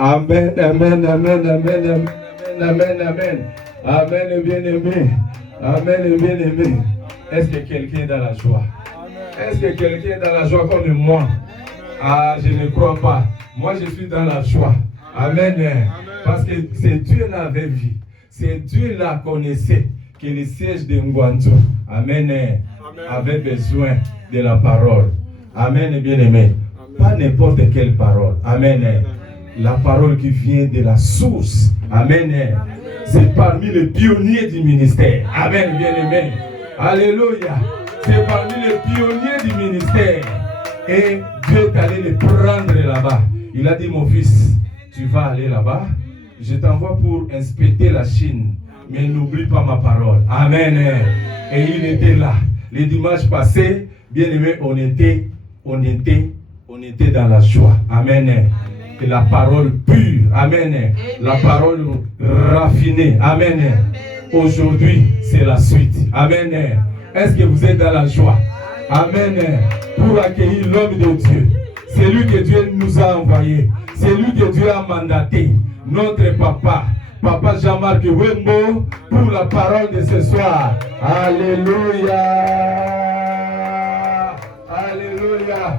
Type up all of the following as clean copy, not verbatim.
Amen, amen, amen, amen, amen, amen. Amen, bien-aimé. Amen, bien-aimé. Est-ce que quelqu'un est dans la joie? Est-ce que quelqu'un est dans la joie comme moi? Ah, je ne crois pas. Moi, je suis dans la joie. Amen. Parce que c'est Dieu-là avait vu. C'est Dieu-là connaissait que le siège de Ngwanzo, Amen, avait besoin de la parole. Amen, bien-aimé. Pas n'importe quelle parole. Amen. La parole qui vient de la source. Amen. C'est parmi les pionniers du ministère. Amen, bien-aimé. Alléluia. C'est parmi les pionniers du ministère. Et Dieu est allé les prendre là-bas. Il a dit, mon fils, tu vas aller là-bas. Je t'envoie pour inspecter la Chine. Mais n'oublie pas ma parole. Amen. Et il était là. Les dimanches passés, bien-aimé, on était dans la joie. Amen. Et la parole pure. Amen. La parole raffinée. Amen. Aujourd'hui, c'est la suite. Amen. Est-ce que vous êtes dans la joie? Amen. Pour accueillir l'homme de Dieu. C'est lui que Dieu nous a envoyé. C'est lui que Dieu a mandaté. Notre papa. Papa Jean-Marc Wembo. Pour la parole de ce soir. Alléluia. Alléluia.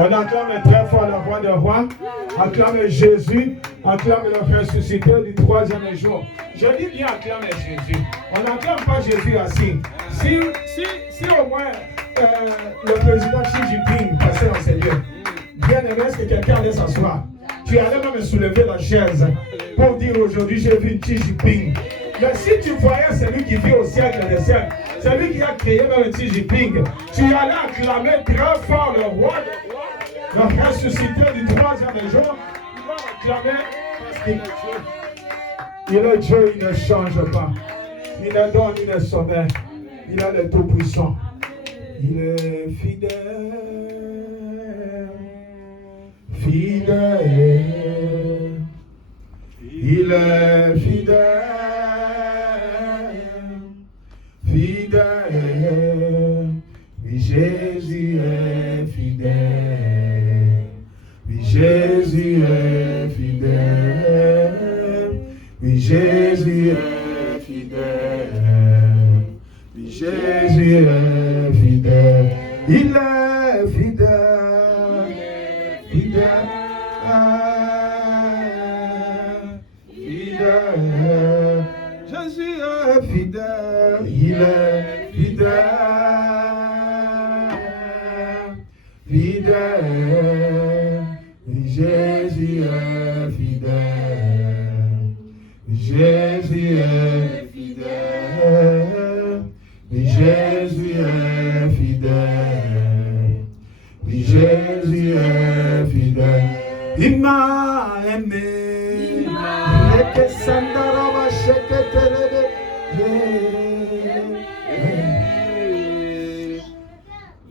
On acclame très fort le roi des rois. Acclame Jésus. Acclame le ressuscité du troisième jour. Je dis bien acclame Jésus. On n'acclame pas Jésus assis. Si au moins le président Xi Jinping passait dans ces lieux, bien aimé, est-ce que quelqu'un allait s'asseoir? Tu allais même soulever la chaise pour dire aujourd'hui j'ai vu Xi Jinping. Mais si tu voyais celui qui vit au siècle des siècles, celui qui a créé même Xi Jinping, tu allais acclamer très fort le roi des rois, le ressuscité du troisième jour. Tu vas acclamer parce qu'il est Dieu. Il est Dieu, il ne change pas. Il ne donne, il ne sommet. Il est le Tout-Puissant. Il est fidèle. Fidèle. Il est fidèle. Fidèle. Oui, Jésus est fidèle. Oui, Jésus est fidèle. Oui, Jésus est fidèle. Oui, Jésus est fidèle. Il est fidèle. Fidèle. Fidèle. Jésus est fidèle. Il est fidèle. Fidèle. Oui, Jésus est fidèle. Jésus est fidèle. Oui, Jésus est fidèle. Oui, Jésus est fidèle. Il m'a aimé.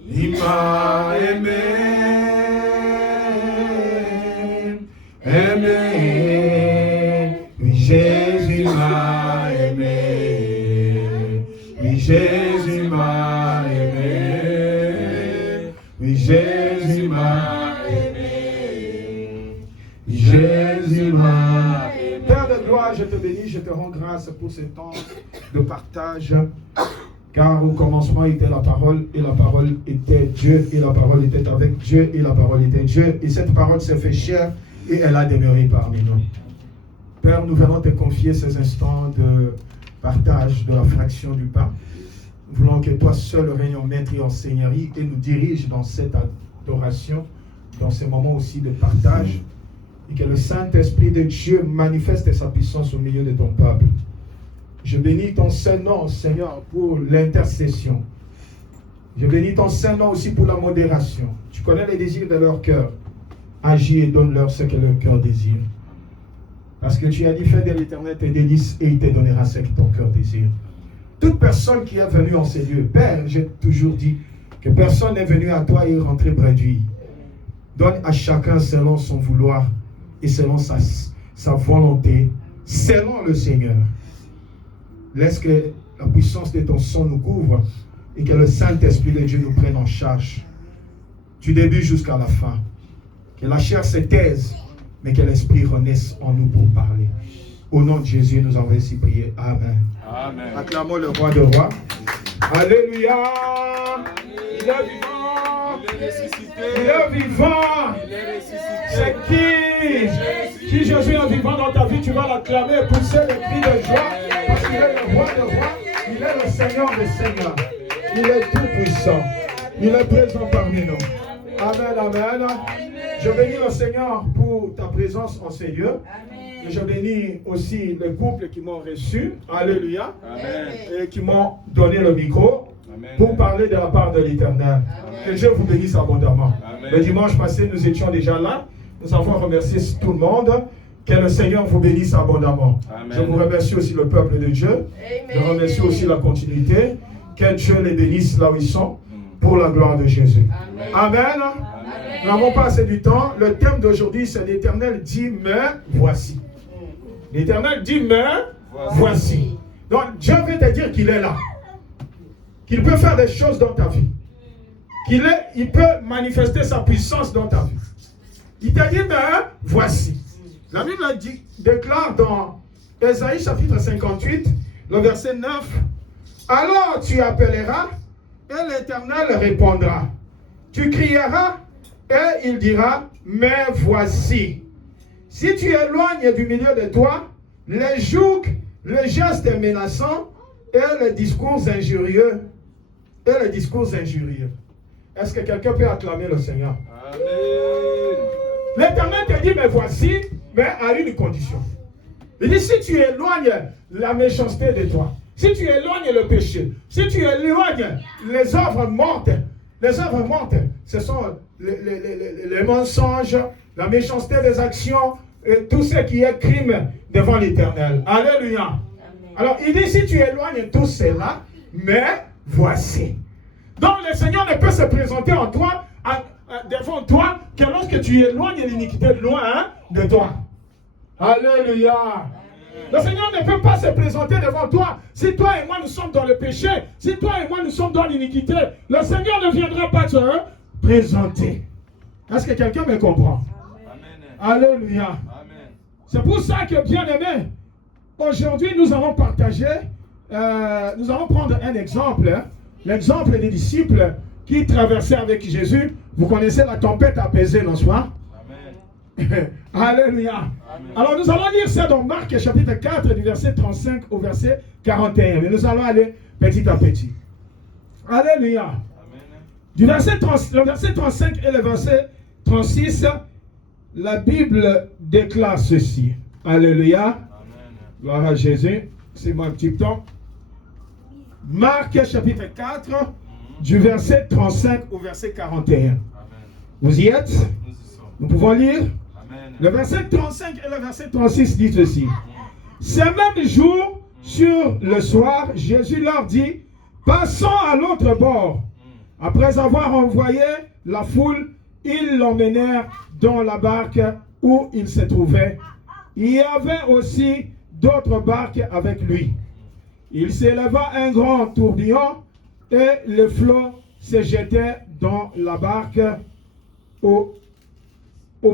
Il m'a aimé. Aimé. Oui, Jésus m'a aimé. Oui, Jésus m'a aimé. Oui, Jésus m'a aimé. Oui, Jésus m'a aimé. Père de gloire, je te bénis, je te rends grâce pour ce temps de partage. Car au commencement était la parole, et la parole était Dieu, et la parole était avec Dieu, et la parole était Dieu. Et cette parole s'est fait chair, et elle a demeuré parmi nous. Père, nous venons te confier ces instants de partage de la fraction du pain. Nous voulons que toi seul règne en maître et en seigneurie et nous dirige dans cette adoration, dans ces moments aussi de partage, et que le Saint-Esprit de Dieu manifeste sa puissance au milieu de ton peuple. Je bénis ton Saint-Nom, Seigneur, pour l'intercession. Je bénis ton Saint-Nom aussi pour la modération. Tu connais les désirs de leur cœur. Agis et donne-leur ce que leur cœur désire. Parce que tu as dit, fais de l'Éternel tes délices et il te donnera ce que ton cœur désire. Toute personne qui est venue en ces lieux, Père, j'ai toujours dit que personne n'est venu à toi et est rentré bredouille. Donne à chacun selon son vouloir et selon sa volonté, selon le Seigneur. Laisse que la puissance de ton sang nous couvre et que le Saint-Esprit de Dieu nous prenne en charge du début jusqu'à la fin. Que la chair se taise, mais que l'Esprit renaisse en nous pour parler. Au nom de Jésus, nous avons ainsi prié. Amen. Amen. Acclamons le roi de rois. Alléluia. Il est vivant. Il est ressuscité. Il est vivant. Il est ressuscité. C'est qui? Si Jésus est vivant dans ta vie, tu vas l'acclamer et pousser les cris de joie. Parce qu'il est le roi de rois. Il est le Seigneur des seigneurs. Il est tout puissant. Il est présent parmi nous. Amen, amen. Je bénis le Seigneur pour ta présence en ces lieux. Et je bénis aussi les couples qui m'ont reçu. Alléluia. Amen. Et qui m'ont donné le micro. Amen. Pour parler de la part de l'Éternel. Que Dieu vous bénisse abondamment. Amen. Le dimanche passé, nous étions déjà là. Nous avons remercié tout le monde. Que le Seigneur vous bénisse abondamment. Amen. Je vous remercie aussi le peuple de Dieu. Amen. Je remercie aussi la continuité. Que Dieu les bénisse là où ils sont. Pour la gloire de Jésus. Amen. Amen. Nous n'avons pas assez du temps. Le thème d'aujourd'hui, c'est l'Éternel dit, mais voici. L'Éternel dit, mais voici. Donc, Dieu veut te dire qu'il est là. Qu'il peut faire des choses dans ta vie. Il peut manifester sa puissance dans ta vie. Il t'a dit, mais voici. La Bible déclare dans Ésaïe chapitre 58, le verset 9, alors tu appelleras et l'Éternel répondra. Tu crieras Et il dira, mais voici, si tu éloignes du milieu de toi les jougs, les gestes menaçants et les discours injurieux. Est-ce que quelqu'un peut acclamer le Seigneur? Amen. L'Éternel te dit, mais voici, mais à une condition. Il dit, si tu éloignes la méchanceté de toi, si tu éloignes le péché, si tu éloignes les œuvres mortes, ce sont les mensonges, la méchanceté des actions, et tout ce qui est crime devant l'Éternel. Alléluia. Amen. Alors, il dit, si tu éloignes tout cela, mais voici. Donc, le Seigneur ne peut se présenter en toi, devant toi, que lorsque tu éloignes l'iniquité loin de toi. Alléluia. Le Seigneur ne peut pas se présenter devant toi. Si toi et moi nous sommes dans le péché, si toi et moi nous sommes dans l'iniquité, le Seigneur ne viendra pas te présenter. Est-ce que quelqu'un me comprend? Amen. Alléluia. Amen. C'est pour ça que, bien aimé, aujourd'hui nous allons partager, nous allons prendre un exemple, l'exemple des disciples qui traversaient avec Jésus. Vous connaissez la tempête apaisée, non pas? Amen. Alléluia. Amen. Alors nous allons lire ça dans Marc chapitre 4 du verset 35 au verset 41. Mais nous allons aller petit à petit. Alléluia. Amen. Le verset 35 et le verset 36, la Bible déclare ceci. Alléluia. Amen. Gloire à Jésus. C'est mon petit temps. Marc chapitre 4 du verset 35 au verset 41. Amen. Vous y êtes? Nous pouvons lire? Amen. Le verset 35 et le verset 36 dit ceci. Ce même jour, sur le soir, Jésus leur dit, passons à l'autre bord. Après avoir envoyé la foule, ils l'emmenèrent dans la barque où il se trouvait. Il y avait aussi d'autres barques avec lui. Il s'éleva un grand tourbillon et le flot se jetait dans la barque au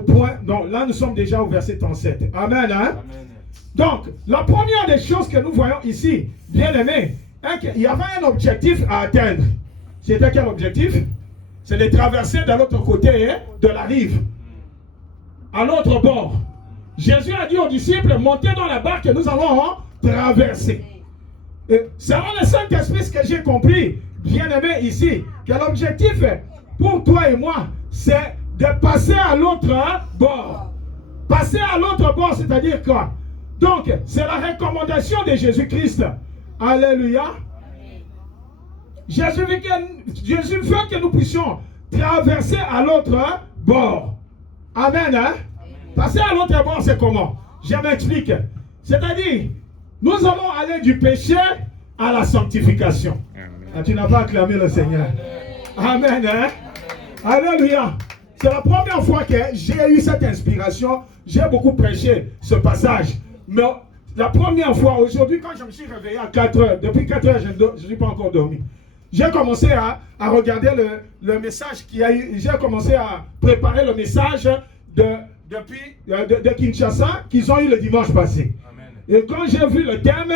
point. Donc là, nous sommes déjà au verset 37. Amen. Hein? Amen. Donc, la première des choses que nous voyons ici, bien aimé, il y avait un objectif à atteindre. C'était quel objectif? C'est de traverser de l'autre côté de la rive, à l'autre bord. Jésus a dit aux disciples, montez dans la barque et nous allons traverser. Selon le Saint-Esprit, ce que j'ai compris, bien aimé ici, que l'objectif pour toi et moi, c'est de passer à l'autre bord. Passer à l'autre bord, c'est-à-dire quoi? Donc, c'est la recommandation de Jésus-Christ. Alléluia. Jésus veut que nous puissions traverser à l'autre bord. Amen. Hein? Passer à l'autre bord, c'est comment? Je m'explique. C'est-à-dire, nous allons aller du péché à la sanctification. Ah, tu n'as pas acclamé le Seigneur. Amen. Hein? Alléluia. C'est la première fois que j'ai eu cette inspiration. J'ai beaucoup prêché ce passage. Mais la première fois, aujourd'hui, quand je me suis réveillé à 4 heures, depuis 4 heures, je ne suis pas encore dormi. J'ai commencé à regarder le message qu'il y a eu. J'ai commencé à préparer le message de Kinshasa qu'ils ont eu le dimanche passé. Amen. Et quand j'ai vu le thème,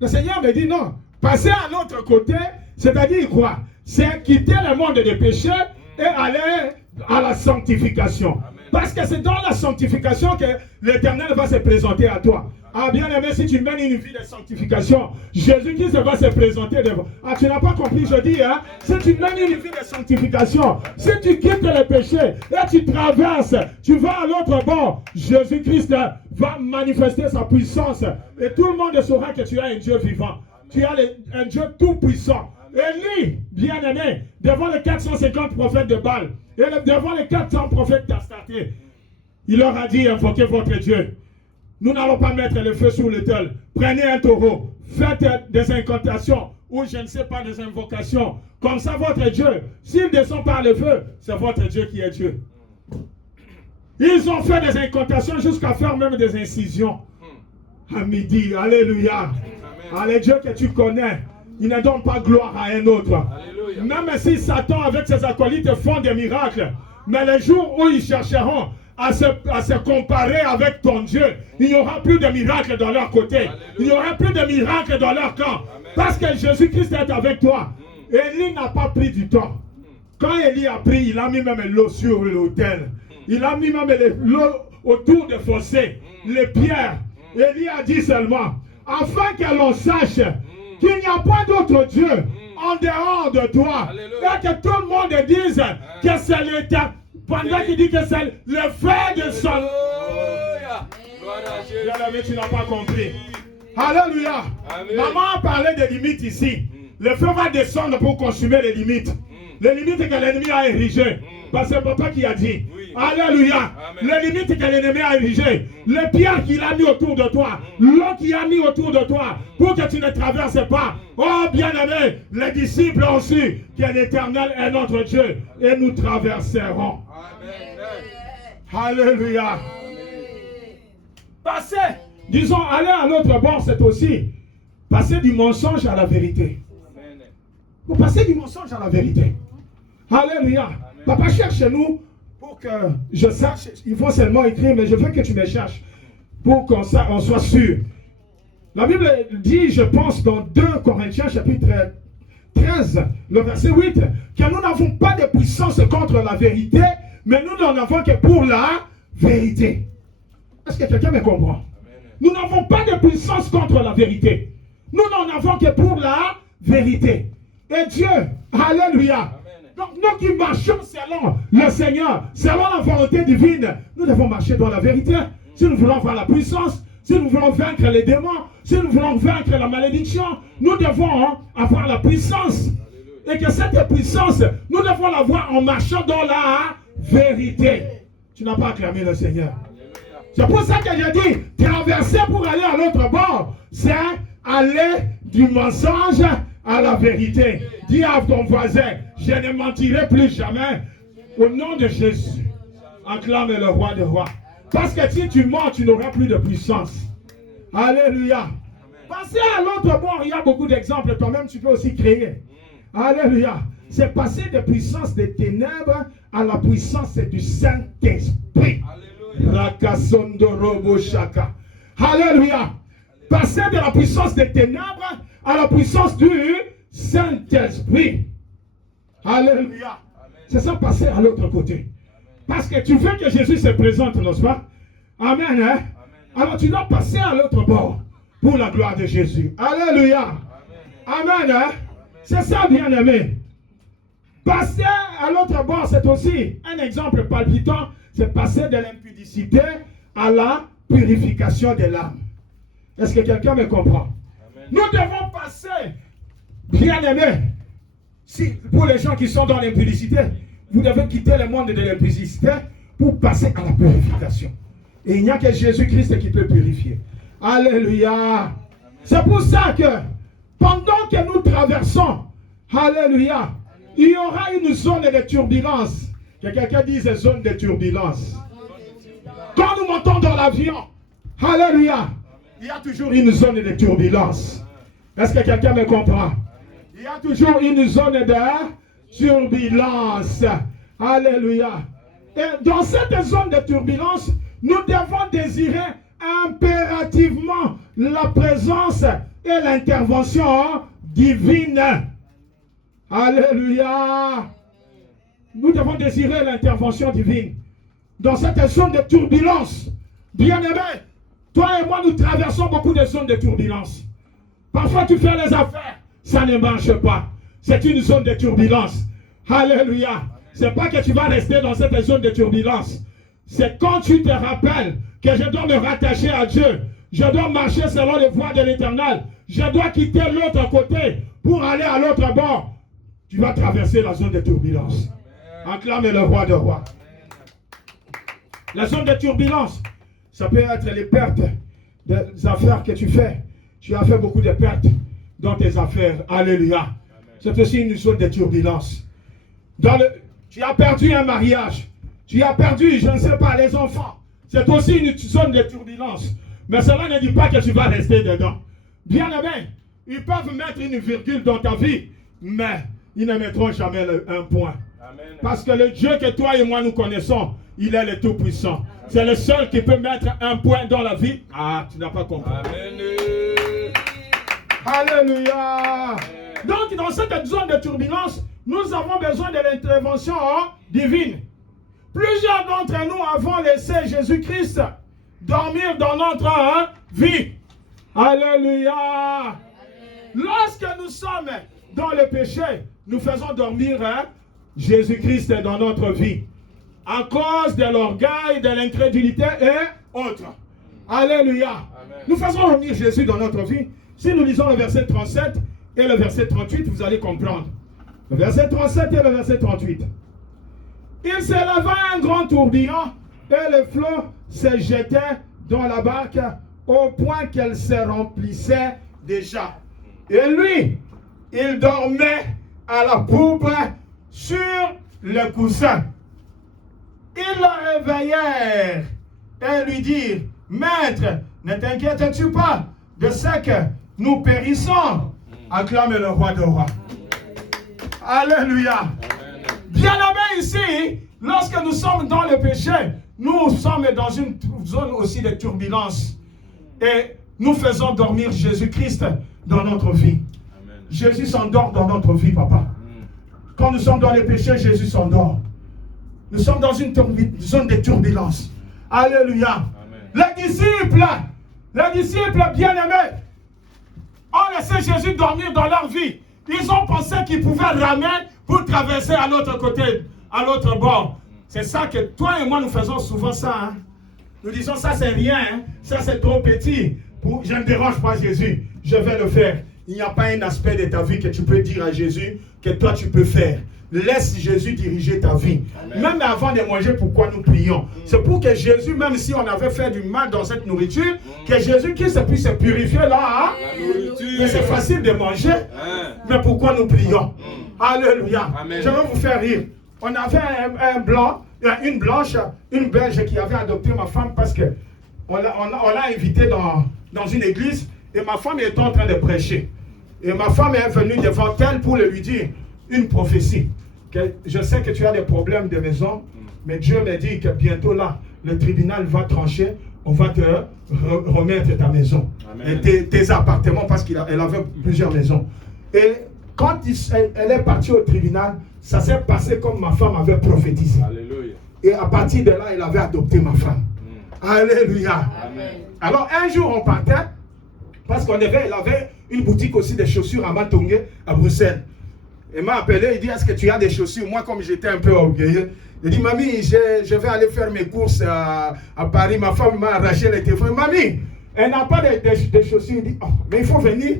le Seigneur me dit non, passer à l'autre côté, c'est-à-dire quoi? C'est quitter le monde des péchés et aller à la sanctification. Amen. Parce que c'est dans la sanctification que l'Éternel va se présenter à toi. Ah, bien aimé, si tu mènes une vie de sanctification, Jésus-Christ va se présenter devant. Ah, tu n'as pas compris, je dis, hein? Si tu mènes une vie de sanctification, si tu quittes le péché et tu traverses, tu vas à l'autre bord, Jésus-Christ va manifester sa puissance. Et tout le monde saura que tu as un Dieu vivant. Tu as un Dieu tout-puissant. Élie, bien aimé, devant les 450 prophètes de Baal, et devant les 400 prophètes d'Astarté, il leur a dit, invoquez votre Dieu. Nous n'allons pas mettre le feu sur l'autel. Prenez un taureau, faites des incantations, ou je ne sais pas, des invocations. Comme ça, votre Dieu, s'il descend par le feu, c'est votre Dieu qui est Dieu. Ils ont fait des incantations jusqu'à faire même des incisions. À midi, alléluia. Allez, Dieu que tu connais, il ne donne pas gloire à un autre. Alléluia. Même si Satan avec ses acolytes font des miracles, mais les jours où ils chercheront à se comparer avec ton Dieu, il n'y aura plus de miracles dans leur côté. Alléluia. Il n'y aura plus de miracles dans leur camp. Amen. Parce que Jésus-Christ est avec toi. Élie n'a pas pris du temps. Quand Élie a pris, il a mis même l'eau sur l'autel. Il a mis même l'eau autour des fossés, les pierres. Élie a dit seulement, afin que l'on sache qu'il n'y a pas d'autre Dieu en dehors de toi. Et que tout le monde dise que c'est l'État. Pendant qu'il dit que c'est le fait de son... Bien-aimé, tu n'as pas compris. Alléluia. Maman a parlé des limites ici. Le feu va descendre pour consumer les limites. Les limites que l'ennemi a érigées. Parce que c'est papa qui a dit. Alléluia. Les limites que l'ennemi a érigées. Les pierres qu'il a mis autour de toi. L'eau qu'il a mis autour de toi. Pour que tu ne traverses pas. Oh bien-aimé, les disciples ont su que l'Éternel est notre Dieu. Et nous traverserons. Alléluia. Passer, disons, aller à l'autre bord, c'est aussi passer du mensonge à la vérité. Vous passez du mensonge à la vérité. Alléluia. Papa, cherche-nous pour que je sache. Il faut seulement écrire, mais je veux que tu me cherches pour qu'on soit sûr. La Bible dit, je pense, dans 2 Corinthiens, chapitre 13, le verset 8, que nous n'avons pas de puissance contre la vérité, mais nous n'en avons que pour la vérité. Est-ce que quelqu'un me comprend? Nous n'avons pas de puissance contre la vérité. Nous n'en avons que pour la vérité. Et Dieu, alléluia. Donc nous qui marchons selon le Seigneur, selon la volonté divine, nous devons marcher dans la vérité. Si nous voulons avoir la puissance, si nous voulons vaincre les démons, si nous voulons vaincre la malédiction, nous devons avoir la puissance. Et que cette puissance, nous devons l'avoir en marchant dans la vérité. Tu n'as pas acclamé le Seigneur. C'est pour ça que j'ai dit, traverser pour aller à l'autre bord, c'est aller du mensonge à la vérité. Dis à ton voisin, je ne mentirai plus jamais. Au nom de Jésus, acclame le roi des rois. Parce que si tu mens, tu n'auras plus de puissance. Alléluia. Passer à l'autre bord, il y a beaucoup d'exemples. Toi-même, tu peux aussi créer. Alléluia. C'est passer de puissance des ténèbres à la puissance du Saint-Esprit. Alléluia. Passer de la puissance des ténèbres à la puissance du Saint-Esprit. Alléluia. C'est ça, passer à l'autre côté. Parce que tu veux que Jésus se présente, n'est-ce pas? Amen. Hein? Alors tu dois passer à l'autre bord pour la gloire de Jésus. Alléluia. Amen. Hein? C'est ça, bien-aimé. Passer à l'autre bord, c'est aussi un exemple palpitant. C'est passer de l'impudicité à la purification de l'âme. Est-ce que quelqu'un me comprend? Amen. Nous devons passer, bien-aimé, si, pour les gens qui sont dans l'impudicité, vous devez quitter le monde de l'impudicité pour passer à la purification. Et il n'y a que Jésus-Christ qui peut purifier. Alléluia. C'est pour ça que pendant que nous traversons, alléluia, il y aura une zone de turbulence. Que quelqu'un dise zone de turbulence. Quand nous montons dans l'avion, alléluia, il y a toujours une zone de turbulence. Est-ce que quelqu'un me comprend? Il y a toujours une zone de turbulence. Alléluia. Et dans cette zone de turbulence, nous devons désirer impérativement la présence et l'intervention divine. Alléluia. Nous devons désirer l'intervention divine. Dans cette zone de turbulence, bien-aimé, toi et moi, nous traversons beaucoup de zones de turbulence. Parfois, tu fais les affaires, ça ne marche pas. C'est une zone de turbulence. Alléluia. C'est pas que tu vas rester dans cette zone de turbulence. C'est quand tu te rappelles que je dois me rattacher à Dieu. Je dois marcher selon les voies de l'Éternel. Je dois quitter l'autre côté pour aller à l'autre bord. Tu vas traverser la zone de turbulence. Acclame le roi des rois. La zone de turbulence, ça peut être les pertes des affaires que tu fais. Tu as fait beaucoup de pertes dans tes affaires. Alléluia. C'est aussi une zone de turbulence. Tu as perdu un mariage. Tu as perdu, je ne sais pas, les enfants. C'est aussi une zone de turbulence. Mais cela ne dit pas que tu vas rester dedans. Bien aimé, ils peuvent mettre une virgule dans ta vie, mais ils ne mettront jamais un point. Amen. Parce que le Dieu que toi et moi nous connaissons, il est le Tout-Puissant. C'est le seul qui peut mettre un point dans la vie. Ah, tu n'as pas compris. Amen. Alléluia. Donc, dans cette zone de turbulence, nous avons besoin de l'intervention divine. Plusieurs d'entre nous avons laissé Jésus-Christ dormir dans notre vie. Alléluia. Lorsque nous sommes dans le péché, nous faisons dormir Jésus-Christ dans notre vie. À cause de l'orgueil, de l'incrédulité et autres. Alléluia. Amen. Nous faisons dormir Jésus dans notre vie. Si nous lisons le verset 37 et le verset 38, vous allez comprendre. Le verset 37 et le verset 38. Il s'éleva un grand tourbillon et le flot se jetait dans la barque au point qu'elle se remplissait déjà. Et lui, il dormait à la poupe sur le coussin. Ils le réveillèrent et lui dirent, Maître, ne t'inquiètes-tu pas de ce que nous périssons? Acclame le roi de rois. Alléluia. Bien-aimés ici, lorsque nous sommes dans le péché, nous sommes dans une zone aussi de turbulence. Et nous faisons dormir Jésus-Christ dans notre vie. Amen. Jésus s'endort dans notre vie, papa. Quand nous sommes dans le péché, Jésus s'endort. Nous sommes dans une zone de turbulence. Alléluia. Amen. Les disciples bien-aimés, ont laissé Jésus dormir dans leur vie. Ils ont pensé qu'ils pouvaient ramer pour traverser à l'autre côté, à l'autre bord. C'est ça que toi et moi nous faisons souvent ça. Hein? Nous disons ça c'est rien, hein? Ça c'est trop petit. Je ne dérange pas Jésus, je vais le faire. Il n'y a pas un aspect de ta vie que tu peux dire à Jésus que toi tu peux faire. Laisse Jésus diriger ta vie. Amen. Même avant de manger, pourquoi nous prions? C'est pour que Jésus, même si on avait fait du mal dans cette nourriture, que Jésus-Christ puisse se purifier là. Hein? Mais c'est facile de manger. Mais pourquoi nous prions? Alléluia. Amen. Je vais vous faire rire. On avait un blanc, une blanche, une belge qui avait adopté ma femme parce que on l'a invité dans une église et ma femme était en train de prêcher. Et ma femme est venue devant elle pour lui dire une prophétie. Que je sais que tu as des problèmes de maison, mais Dieu me dit que bientôt là, le tribunal va trancher, on va te remettre ta maison. Amen. Et tes appartements, parce qu'elle avait plusieurs maisons. Et quand elle est partie au tribunal, ça s'est passé comme ma femme avait prophétisé. Alléluia. Et à partir de là, elle avait adopté ma femme. Alléluia. Amen. Alors un jour, on partait, parce elle avait une boutique aussi de chaussures à Matongé, à Bruxelles. Il m'a appelé, il dit, est-ce que tu as des chaussures? Moi, comme j'étais un peu orgueilleux, il dit, mamie, je vais aller faire mes courses à Paris. Ma femme m'a arraché le téléphone. Mamie, elle n'a pas de chaussures. Il dit, oh, mais il faut venir.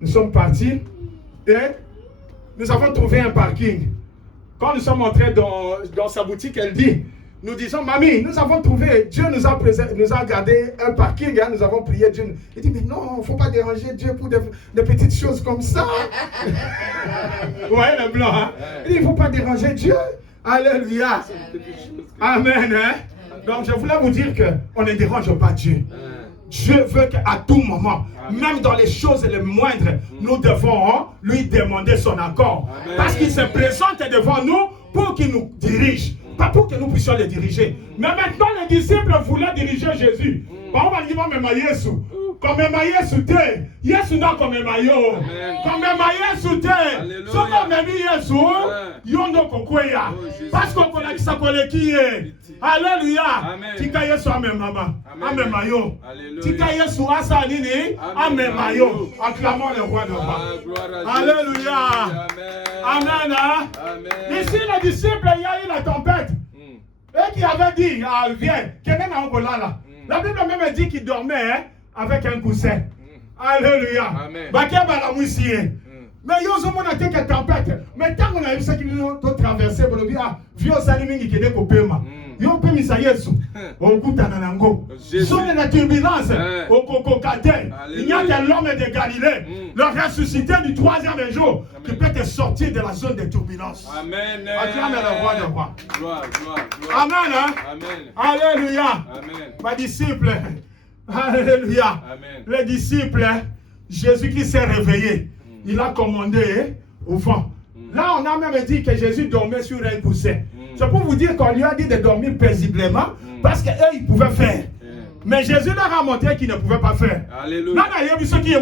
Nous sommes partis et nous avons trouvé un parking. Quand nous sommes entrés dans sa boutique, elle dit, nous disons, mamie, nous avons trouvé, Dieu nous a gardé un parking, hein, nous avons prié Dieu. Il dit, mais non, il ne faut pas déranger Dieu pour des petites choses comme ça. Ouais, le blanc, hein? Il dit, il ne faut pas déranger Dieu. Alléluia. Amen. Hein? Donc, je voulais vous dire qu'on ne dérange pas Dieu. Dieu veut qu'à tout moment, même dans les choses les moindres, nous devons lui demander son accord. Amen. Parce qu'il se présente devant nous pour qu'il nous dirige. Pas pour que nous puissions les diriger. Mais maintenant, les disciples voulaient diriger Jésus. On va dire, mais Yesu. Comme Yesu te. Yesu n'a comme Mayo. Comme Yesu te. Ce qu'on m'a dit Yesu. Yondo kokweya. Parce qu'on connaît ça qui est. Alléluia. Tika Yesu amen maman. Amen Mayo. Tika Yesu asa nini. Amen Mayo. Acclamons le roi de roi. Alléluia. Amen. Ici, les disciples, il y a eu la tempête. Et qui avait dit, viens, quelqu'un a Angola là. La Bible même dit qu'il dormait avec un coussin. Alléluia. Bakia balamoussier. Mais il y a une tempête. Mais tant qu'on a eu ça qui nous a traversé, on a dit, vieux salimi qui est kopema. Yo pe misayesu. On goûte à Nanango. Zone de turbulence. Au Kokokate. Il y a que l'homme de Galilée, le ressuscité du 3e jour, qui peut te sortir de la zone de turbulence. Amen. Acclame le roi de roi. Gloire. Amen. Hein? Amen. Alléluia. Amen. Mes disciples. Alléluia. Amen. Les disciples, Jésus qui s'est réveillé, il a commandé au vent. Là, on a même dit que Jésus dormait sur un coussin. C'est pour vous dire qu'on lui a dit de dormir paisiblement parce qu'eux, ils pouvaient faire. Mais Jésus leur a montré qu'il ne pouvait pas faire. Alléluia. Là, il y a ceux qui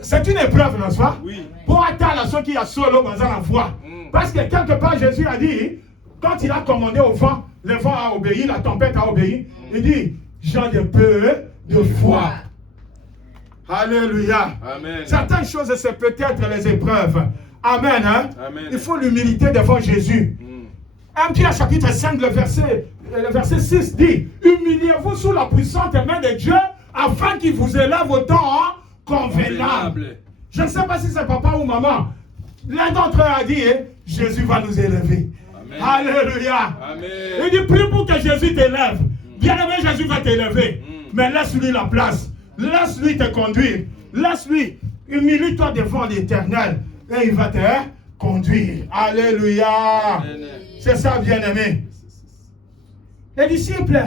c'est une épreuve, n'est-ce pas? Oui. Pour atteindre ceux qui a solo dans la foi. Parce que quelque part, Jésus a dit, quand il a commandé au vent, le vent a obéi, la tempête a obéi. Il dit, gens de peu de foi. Alléluia. Amen. Certaines choses, c'est peut-être les épreuves. Amen. Hein? Amen. Il faut l'humilité devant Jésus. 1 Pierre chapitre 5, le verset 6 dit, humiliez-vous sous la puissante main de Dieu afin qu'il vous élève au temps convenable. Je ne sais pas si c'est papa ou maman. L'un d'entre eux a dit, Jésus va nous élever. Amen. Alléluia. Amen. Il dit, prie pour que Jésus t'élève. Bien aimé, Jésus va t'élever. Mais laisse-lui la place. Laisse-lui te conduire. Laisse-lui. Humilie-toi devant l'Éternel. Et il va te conduire. Alléluia. Amen. C'est ça, bien aimé. Les disciples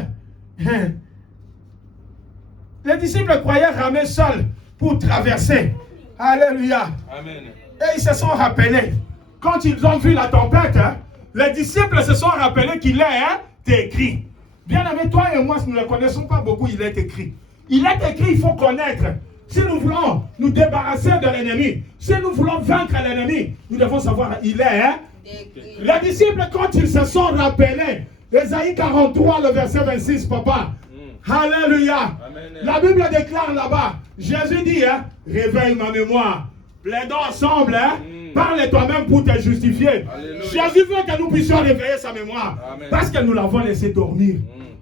croyaient ramer seuls pour traverser. Alléluia. Amen. Et ils se sont rappelés. Quand ils ont vu la tempête, les disciples se sont rappelés qu'il est écrit. Bien aimé, toi et moi, nous ne le connaissons pas beaucoup, il est écrit. Il est écrit, il faut connaître. Si nous voulons nous débarrasser de l'ennemi, si nous voulons vaincre l'ennemi, nous devons savoir, il est écrit. Les disciples, quand ils se sont rappelés, Ésaïe 43, le verset 26, papa. Alléluia. Amen. La Bible déclare là-bas, Jésus dit, réveille ma mémoire. Plaidons ensemble, parle toi-même pour te justifier. Alléluia. Jésus veut que nous puissions réveiller sa mémoire. Amen. Parce que nous l'avons laissé dormir.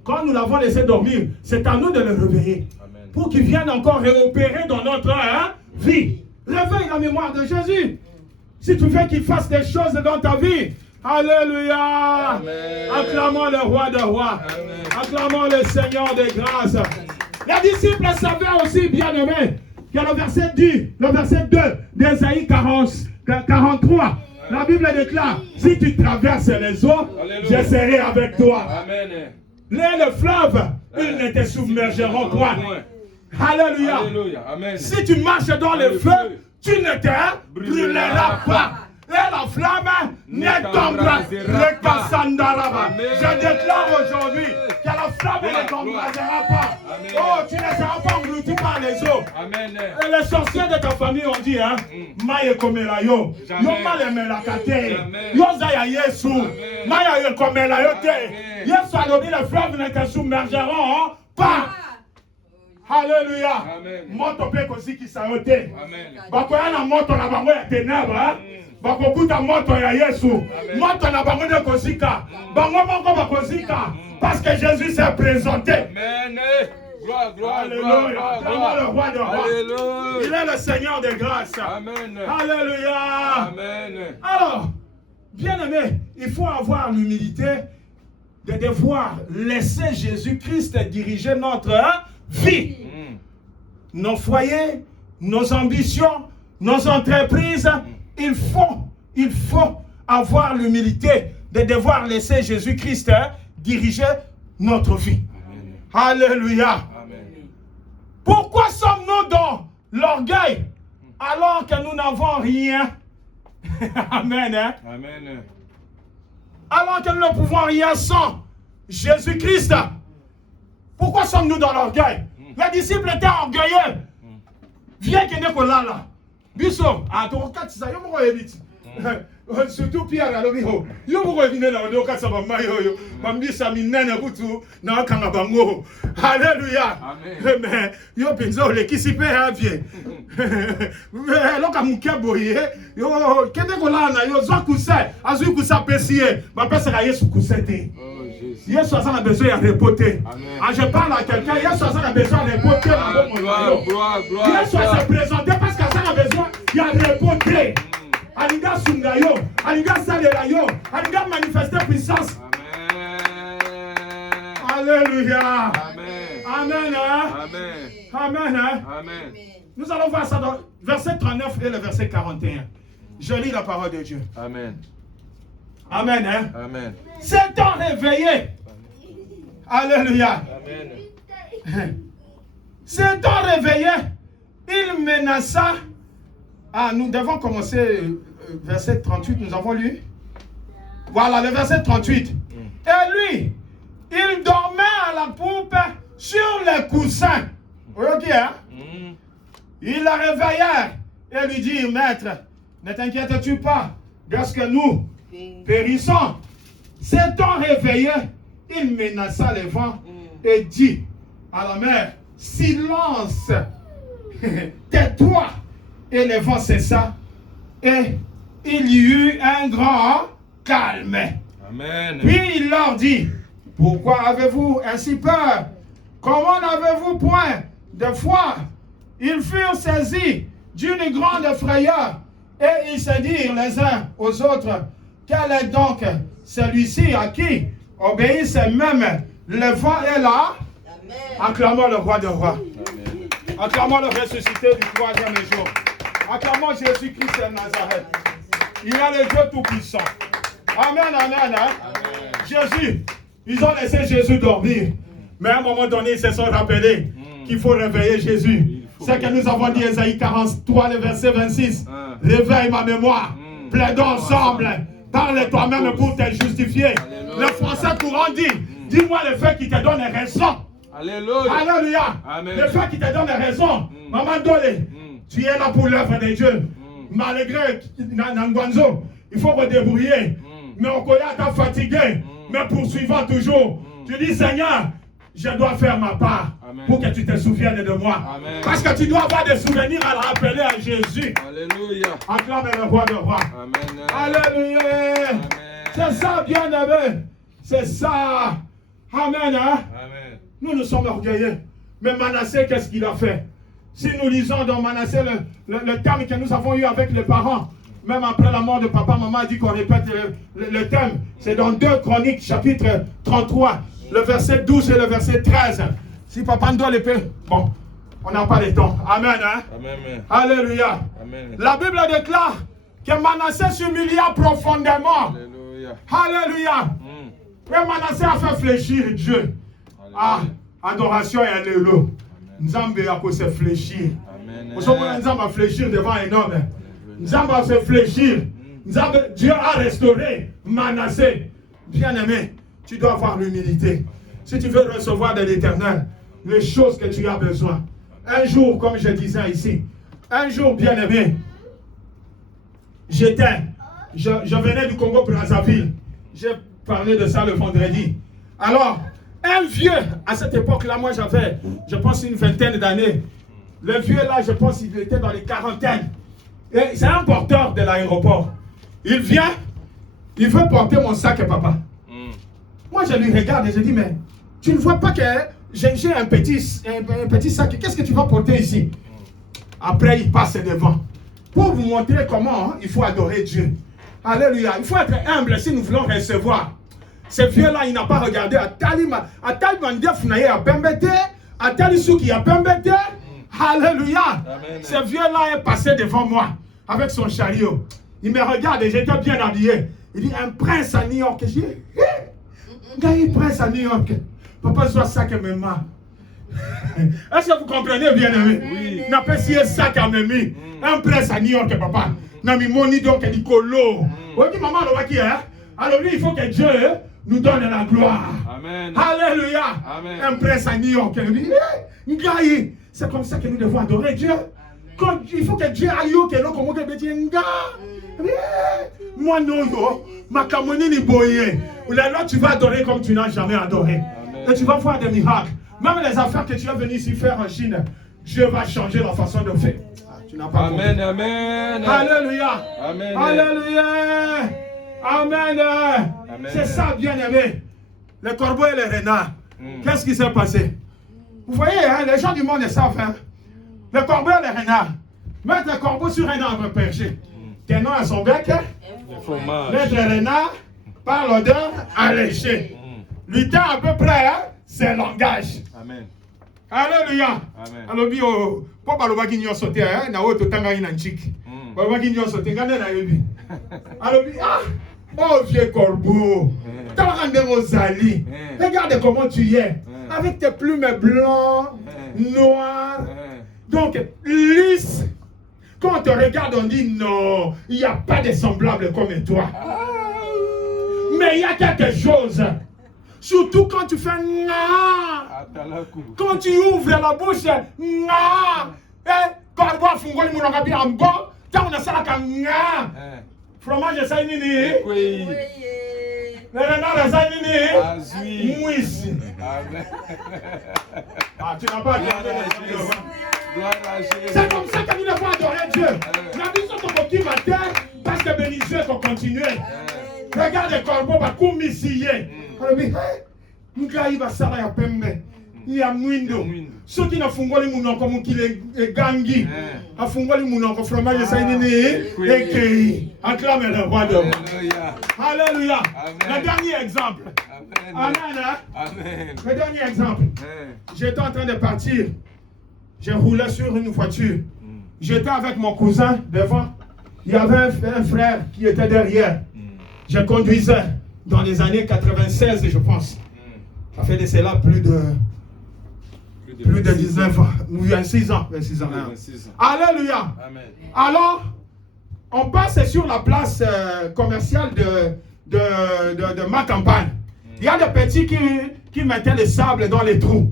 Quand nous l'avons laissé dormir, c'est à nous de le réveiller. Amen. Pour qu'il vienne encore réopérer dans notre vie. Réveille la mémoire de Jésus. Si tu veux qu'il fasse des choses dans ta vie. Alléluia. Amen. Acclamons le roi des rois. Amen. Acclamons le Seigneur des grâces. Les disciples savaient aussi, bien aimés, que le verset 2 d'Ésaïe 43, la Bible déclare, si tu traverses les eaux, je serai avec toi. Amen. Le fleuve, ils ne te submergeront point. Alléluia. Alléluia. Amen. Si tu marches dans le feu, tu ne te brûleras pas. Et la flamme ne tombera pas. Je déclare aujourd'hui que la flamme ne t'embrasera pas. Amen. Oh, tu ne seras pas englouti par les eaux. Amen. Et les sorciers de ta famille ont dit, Maye komela yo. Yo malemela kate. Yo zaya Yesu. Maye komela yo te. Yesu a dit les flammes ne te submergeront pas. Alléluia. Moto pe kosi ki sa yote. Bakoya na moto na bango ya ténèbres. Bakokuta moto ya Yesu. Moto na bango de kosika. Bango moko bakosika. Parce que Jésus s'est présenté. Amen. Gloire, gloire, alléluia. Gloire, le roi de roi. Alléluia. Il est le Seigneur des grâces. Amen. Alléluia. Amen. Alors, bien aimé, il faut avoir l'humilité de devoir laisser Jésus-Christ diriger notre vie. Nos foyers, nos ambitions, nos entreprises. Il faut avoir l'humilité de devoir laisser Jésus-Christ diriger notre vie. Amen. Alléluia. Amen. Pourquoi sommes-nous dans l'orgueil alors que nous n'avons rien? Amen. Hein? Amen. Alors que nous ne pouvons rien sans Jésus-Christ. Pourquoi sommes-nous dans l'orgueil? Les disciples étaient orgueilleux. Viens que nous là. Biso, à ton cas, ça y est, surtout Pierre à l'obéro. Yo vous revenez là, on a ça va mayo. Mambi ça minena butu na kanga bango. Alléluia. Mais yo penzo le qui s'y perd bien. Mais loka mukaboye. Yo kende ko là na yo zo kusa, azu kusa pesie. Ma pesa ka Yesu kusete. Yesu a besoin de repoter. Je parle à quelqu'un, Yesu a besoin de repoter dans mon monde. Yesu a se présenter parce qu'il a besoin de repoter. Aliga sungayo, aliga salelayo, aliga manifester puissance. Alléluia. Amen. Amen. Amen. Nous allons voir ça dans verset 39 et le verset 41. Je lis la parole de Dieu. Amen. Amen. Amen. S'étant réveillé. Alléluia. Amen. S'étant réveillé, il menaça. Nous devons commencer verset 38, nous avons lu. Voilà, le verset 38. Et lui, il dormait à la poupe sur les coussins. Ok, hein? Ils la réveillèrent et lui dirent, Maître, ne t'inquiètes-tu pas, parce que nous périssons. S'étant réveillé, il menaça les vents et dit à la mer, silence, tais-toi. Et les vents cessa et il y eut un grand calme. Amen. Puis il leur dit, pourquoi avez-vous ainsi peur? Comment n'avez-vous point de foi? Ils furent saisis d'une grande frayeur et ils se dirent les uns aux autres, quel est donc celui-ci à qui obéissent même le vent et là? Acclamons le roi des rois. Acclamons le ressuscité du troisième jour. Acclamons Jésus-Christ de Nazareth. Il est le Dieu tout-puissant. Amen, amen, hein? Jésus, ils ont laissé Jésus dormir. Mais à un moment donné, ils se sont rappelés qu'il faut réveiller Jésus. C'est que nous avons dit, Ésaïe 43, le verset 26. Réveille ma mémoire. Plaidons ensemble. Parle toi-même pour te justifier. Le français courant dit, dis-moi le fait qui te donne raison. Alléluia. Alléluia. Amen. Le fait qui te donne raison. Maman Dolé, tu es là pour l'œuvre de Dieu. Malgré Nangwanzo, il faut redébrouiller. Mais on connaît à fatigué. Mais poursuivant toujours. Tu dis, Seigneur, je dois faire ma part. Amen. Pour que tu te souviennes de moi. Amen. Parce que tu dois avoir des souvenirs à le rappeler à Jésus. Alléluia. Acclame le roi de roi. Amen. Alléluia. Amen. C'est ça, bien-aimé. C'est ça. Amen. Hein? Amen. Nous sommes orgueilleux. Mais Manassé, qu'est-ce qu'il a fait? Si nous lisons dans Manassé le thème que nous avons eu avec les parents, même après la mort de papa, maman a dit qu'on répète le thème. C'est dans 2 Chroniques, chapitre 33, le verset 12 et le verset 13. Si papa ne doit les payer, bon, on n'a pas le temps. Amen. Hein? Amen. Alléluia. Amen. La Bible déclare que Manassé s'humilia profondément. Alléluia. Alléluia. Et Manassé a fait fléchir Dieu. Alléluia. Ah, adoration et alléluia. Nzambe a se fléchir. Nous sommes fléchir devant un homme. Nzambe a se fléchir. Dieu a restauré Manassé. Bien-aimé, tu dois avoir l'humilité. Si tu veux recevoir de l'Éternel les choses que tu as besoin. Un jour, comme je disais ici, un jour, bien-aimé, je venais du Congo-Brazzaville. J'ai parlé de ça le vendredi. Alors, un vieux, à cette époque-là, moi j'avais, je pense, une vingtaine d'années. Le vieux là, je pense qu'il était dans les quarantaines. Et c'est un porteur de l'aéroport. Il vient, il veut porter mon sac, papa. Moi je lui regarde et je dis, mais tu ne vois pas que j'ai un petit sac, qu'est-ce que tu vas porter ici? Après il passe devant. Pour vous montrer comment il faut adorer Dieu. Alléluia, il faut être humble si nous voulons recevoir. Ce vieux-là, il n'a pas regardé à Talima, à Talmandef Naye à Pembete, à Talisuki à Pembete. Alléluia. Ce vieux-là est passé devant moi avec son chariot. Il me regarde et j'étais bien habillé. Il dit, un prince à New York. Je dis, un prince à New York. Papa, soit sac à mes mains. Est-ce que vous comprenez bien, aimé? Oui. N'a pas si un sac à mes mains. Un prince à New York, papa. N'a mis mon donc dit colo. Vous dites, maman, le qui est? Alors lui, il faut que Dieu nous donne la gloire. Amen. Alléluia. Amen. Un prince à New York. C'est comme ça que nous devons adorer Dieu. Quand il faut que Dieu aille au Kelo, comme on dit, moi non, ma camoni ni boye. Là, tu vas adorer comme tu n'as jamais adoré. Amen. Et tu vas voir des miracles. Même les affaires que tu es venu ici faire en Chine, Dieu va changer la façon de faire. Tu n'as pas compris. Amen. Alléluia. Amen. Alléluia. Amen. Amen. C'est ça, bien-aimé. Les corbeaux et les renards. Qu'est-ce qui s'est passé? Vous voyez, hein, les gens du monde savent. Hein? Les corbeaux et les renards. Mettre les corbeaux sur un arbre perché. Tenant à son bec, mettre les renards par l'odeur alléchée. Lutter à peu près, hein, c'est langage. Amen. Alléluia. Amen. Alors, pour que vous ayez sauté, hein, na auto tanga ina nchiki. Vous ayez sauté, gardez la yebi. Alors, ah, oh vieux corbeau, t'as rendu Rosalie. Regarde comment tu es, avec tes plumes blancs, noirs, donc lisses. Quand on te regarde, on dit non, il n'y a pas de semblable comme toi. Mais il y a quelque chose. Surtout quand tu fais nga. Quand tu ouvres la bouche, nga. corbeau fungoli munonga bi ambo tango na sala kanga fromage ça nini Oui. Renard ça nini Azui. Mouissi. Amen. Ah, tu n'as pas Gloire regardé à les Jésus. Gloire à Jésus. C'est comme ça que nous devons adorer Dieu. La vie sur ton petit matin, parce que bénissez qu'on continue. Regarde les corbeaux, bah, comme ici. On dit, nous il va ça là, il y a mwindo. Ceux qui n'ont fungoli mounon comme qui les gangi, a fungoli mounon comme fromage ça nini, et qui acclame le roi de Alléluia. Alléluia. Amen. Le dernier exemple. Amen. Amen. Amen. Le dernier exemple. J'étais en train de partir. J'ai roulé sur une voiture. J'étais avec mon cousin devant. Il y avait un frère qui était derrière. Je conduisais dans les années 96, je pense. Ça fait de cela plus de 19 ans. 26 ans. 26 ans. 26 ans. Alléluia. Amen. Alors, on passe sur la place commerciale de ma campagne. Il y a des petits qui mettaient le sable dans les trous.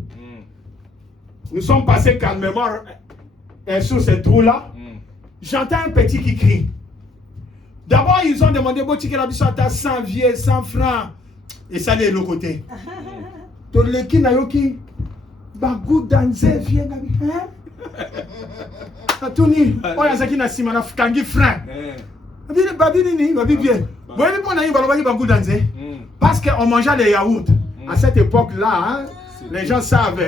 Nous sommes passés calmement sur ces trous-là. J'entends un petit qui crie. D'abord, ils ont demandé à 100 vieux, 100 francs. Et ça, c'est l'autre côté. Tout le qui n'a yoki. Bagou danze vieux. Atuni. Oya zaki na simana kangi franc. Babi nini, babi bien. Bon, il faut naïe balobaki bagou danze. Parce qu'on mangeait les yaourts. À cette époque-là, hein, les gens savent,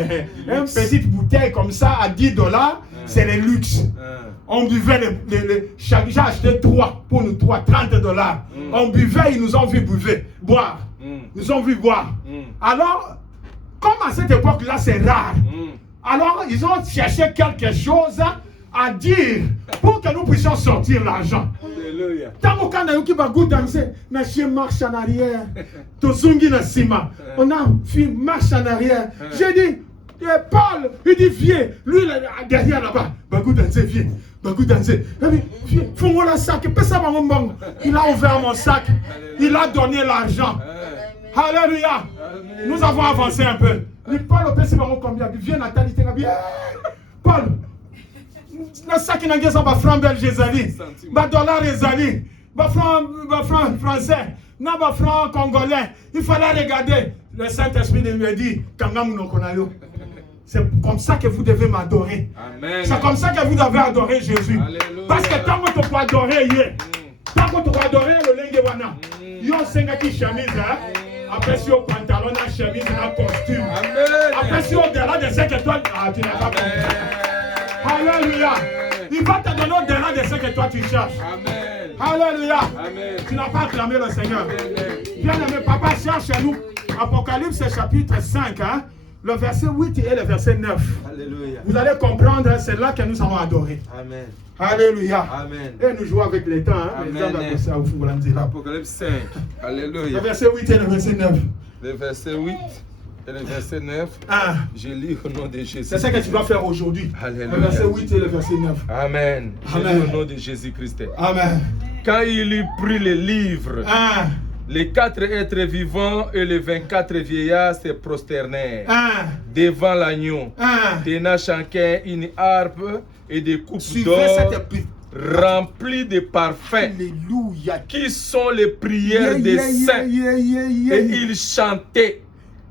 une petite bouteille comme ça à $10, c'est le luxe. On buvait, j'ai acheté 3 pour nous, 30 $. On buvait, ils nous ont vu boire. Nous ont vu boire. Alors, comme à cette époque-là, c'est rare. Alors, ils ont cherché quelque chose à dire pour que nous puissions sortir l'argent. Alléluia. Tant qu'on a eu qui va danser, na chien marche en arrière. Tozungi na sima. On a fait marche en arrière. J'ai dit, Paul, il dit viens. Lui, derrière là-bas. Bagou danser, viens. Bagou danser. Viens. Fais-moi le sac. Il a ouvert mon sac. Il a donné l'argent. Alléluia. Nous avons avancé un peu. Mais Paul, c'est combien? Viens, Nathalie. Paul. Le sac n'a pas franc belge ezali, ba dollar ezali, ba franc français, n'a pas franc congolais. Il fallait regarder. Le Saint-Esprit lui dit, c'est comme ça que vous devez m'adorer. C'est comme ça que vous devez adorer Jésus. Alléluia. Parce que tant que tu peux adorer, tant que tu peux adorer le lengewana, yo senga qui chemise, après si au pantalon, la chemise, la costume. Après si au-delà de 5 étoiles, tu n'as pas compris. Alléluia. Il va te donner au-delà de ce que toi tu cherches. Amen. Alléluia. Amen. Tu n'as pas acclamé le Seigneur. Bien-aimé, papa cherche chez nous. Apocalypse chapitre 5, hein, le verset 8 et le verset 9. Alléluia. Vous allez comprendre, c'est là que nous allons adorer. Amen. Alléluia. Amen. Et nous jouons avec les temps. Hein, les Apocalypse 5. Alléluia. Le verset 8 et le verset 9. Le verset 8. Et le verset 9, je lis au nom de Jésus. C'est ça que tu vas faire aujourd'hui. Le verset 8 et le verset 9. Amen. Je lis au nom de Jésus-Christ. Amen. Quand il eut pris le livre, les 4 êtres vivants et les 24 vieillards se prosternèrent devant l'agneau, tenant chacun une harpe et des coupes d'or remplies de parfums. Alléluia. Qui sont les prières des saints. Et ils chantaient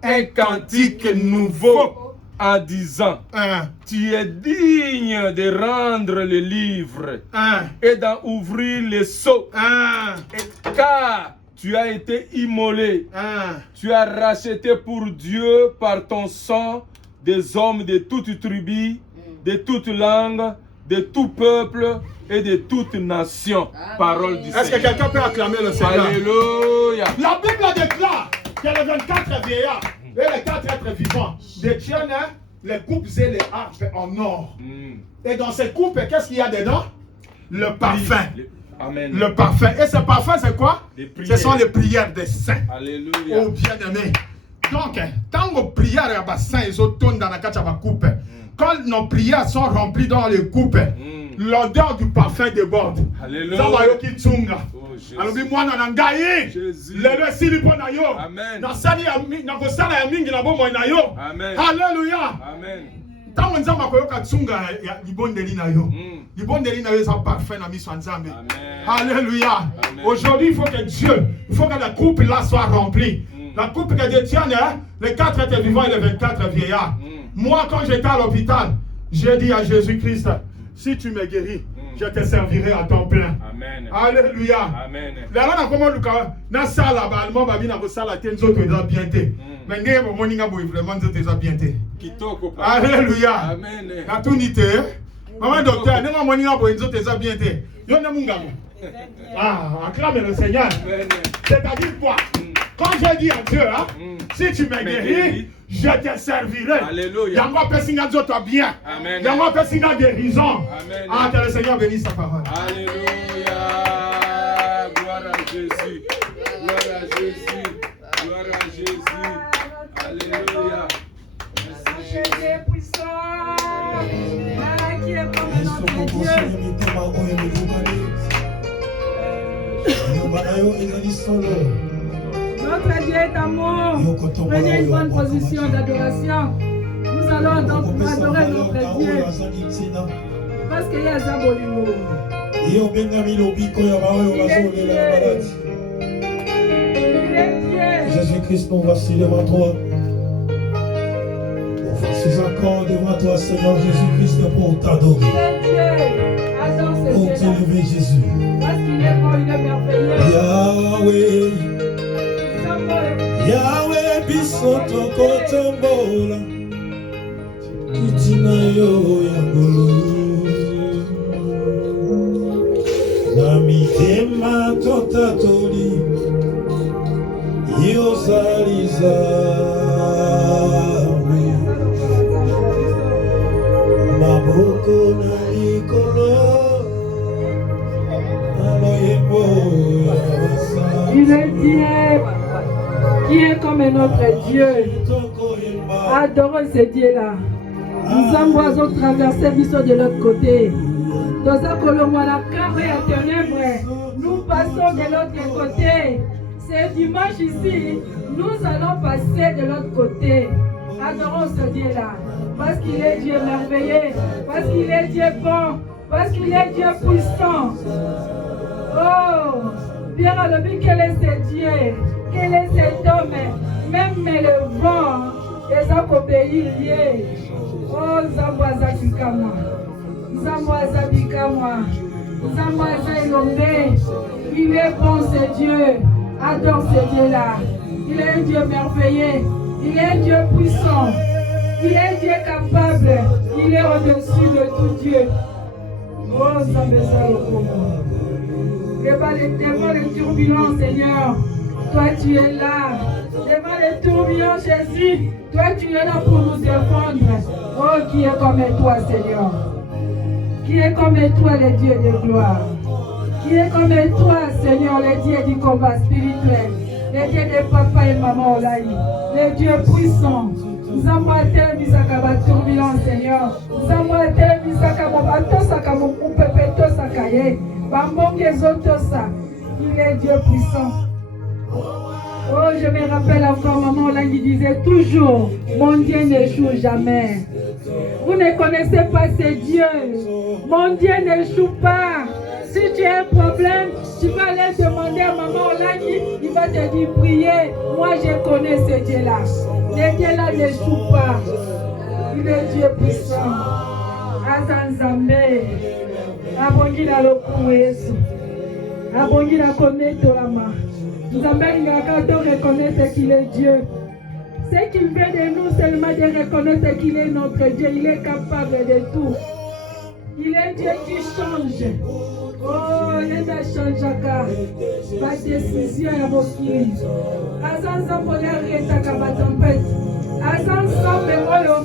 un cantique nouveau en disant, tu es digne de rendre le livre et d'en ouvrir les sceaux, car tu as été immolé, tu as racheté pour Dieu par ton sang des hommes de toute tribu, de toute langue, de tout peuple et de toute nation. Parole du Seigneur. Est-ce que quelqu'un peut acclamer le Seigneur? Alléluia. La Bible déclare que les 24 vieillards et les 4 êtres vivants détiennent les coupes et les harpes en or. Et dans ces coupes, qu'est-ce qu'il y a dedans? Le parfum. Amen. Le parfum. Et ce parfum, c'est quoi? Ce sont les prières des saints. Alléluia. Oh bien-aimé. Donc, quand nos prières saints, ils tournent dans la coupe. Quand nos prières sont remplies dans les coupes, l'odeur du parfum déborde. Alléluia. Alors moi na ngai lelo sili pona yo na sali na kosala ya mingi na bomo na yo. Alléluia. Amen. Tant que Nzamba koyoka tsunga ya libondeli na yo. Libondeli na yo est parfait na miso Nzambe. Alléluia. Aujourd'hui, il faut que la coupe là soit remplie. La coupe que Dieu tient, les 4 êtres vivants et les 24 vieillards. Moi, quand j'étais à l'hôpital, j'ai dit à Jésus-Christ, si tu me guéris, je te servirai à temps plein. Amen. Alléluia. Amen. Là, on a comment le cas, dans ça là, allemand, babi na bosala tenzo te da bien te. Mais n'est pas moninga boy vraiment te da bien te. Alléluia. Amen. Na tout nité. Maman docteur, n'est pas moninga boy te da bien te. Yo na munga. Ah, acclame le Seigneur. C'est-à-dire quoi? Quand je dis à Dieu, hein, si tu me guéris, je te servirai. Alléluia. Yango pesinga zoto bien. Amen. Yango pesinga guérison. Amen. Ah, que le Seigneur bénisse sa parole. Alléluia. Gloire à Jésus. Gloire à Jésus. Gloire à Jésus. Alléluia. Merci Jésus puissant. Ah, qui est comme notre Dieu. Notre Dieu est amour. Prenez une bonne position d'adoration. Nous allons donc adorer notre Dieu. Parce qu'il y a Zabolimo. Il est Dieu. Jésus-Christ, nous voici devant toi. Nous voici encore devant toi, Seigneur Jésus-Christ, pour t'adorer. Il est Dieu. Adore ce Dieu. Pour t'élever, Jésus. Parce qu'il est bon, il est merveilleux. Yahweh. Yahweh bisoto kotombola kitina yo yangolo namitema totatoli yozaliza maboko na likolo aloyebo. Il est Dieu qui est comme notre Dieu. Adorons ce Dieu-là. Nous avons traversé l'histoire de l'autre côté. Nous passons de l'autre côté. C'est dimanche ici. Nous allons passer de l'autre côté. Adorons ce Dieu-là. Parce qu'il est Dieu merveilleux. Parce qu'il est Dieu bon. Parce qu'il est Dieu puissant. Oh, bien à l'objet, quel est ce Dieu? Quel est cet homme? Même le vent, les hommes obéissent. Oh, Zamboaza Kikama. Zamboaza Bikama. Zamboaza Ilombe. Il est bon, ce Dieu. Adore ce Dieu-là. Il est un Dieu merveilleux. Il est un Dieu puissant. Il est un Dieu capable. Il est au-dessus de tout Dieu. Oh, Zamboaza Lokoma. Devant les turbulents, Seigneur. Toi tu es là, devant les tourbillons, Jésus, toi tu es là pour nous défendre. Oh, qui est comme toi, Seigneur? Qui est comme toi, le Dieu de gloire? Qui est comme toi, Seigneur, le Dieu du combat spirituel? Le Dieu de papa et maman Olaï, le Dieu puissant. Nous avons atteint Misakaba turbulent, Seigneur. Nous avons atteint Misakaba Batosaka, mon Pepeto Sakaye, Bambongezotosa. Il est Dieu puissant. Oh, je me rappelle encore maman là qui disait toujours, mon Dieu n'échoue jamais. Vous ne connaissez pas ce Dieu. Mon Dieu n'échoue pas. Si tu as un problème, tu vas aller demander à maman Olani, il va te dire prier. Moi je connais ce Dieu-là. Ce Dieu-là n'échoue pas. Il est Dieu puissant. Azanzambe. Abongi la lokuesu. Abongi la connaître la main. Nous avons reconnaître qu'il est Dieu. Ce qu'il veut de nous, seulement de reconnaître qu'il est notre Dieu. Il est capable de tout. Il est Dieu qui change. Oh, il est change. Pas décision à vos filles. Azanza poler retaka ba tempête. Azanza memolo.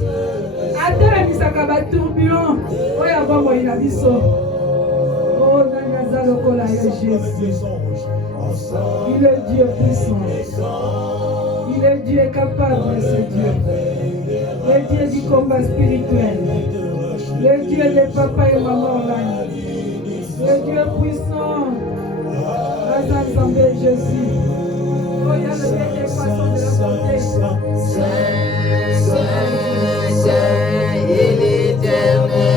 Atele misaka ba tourbillon. Oya bombo ina biso. Oh, nanga lokola ya Jésus. Il est Dieu puissant. Il est Dieu capable, ce Dieu. Le Dieu du combat spirituel. Le Dieu de papa et maman.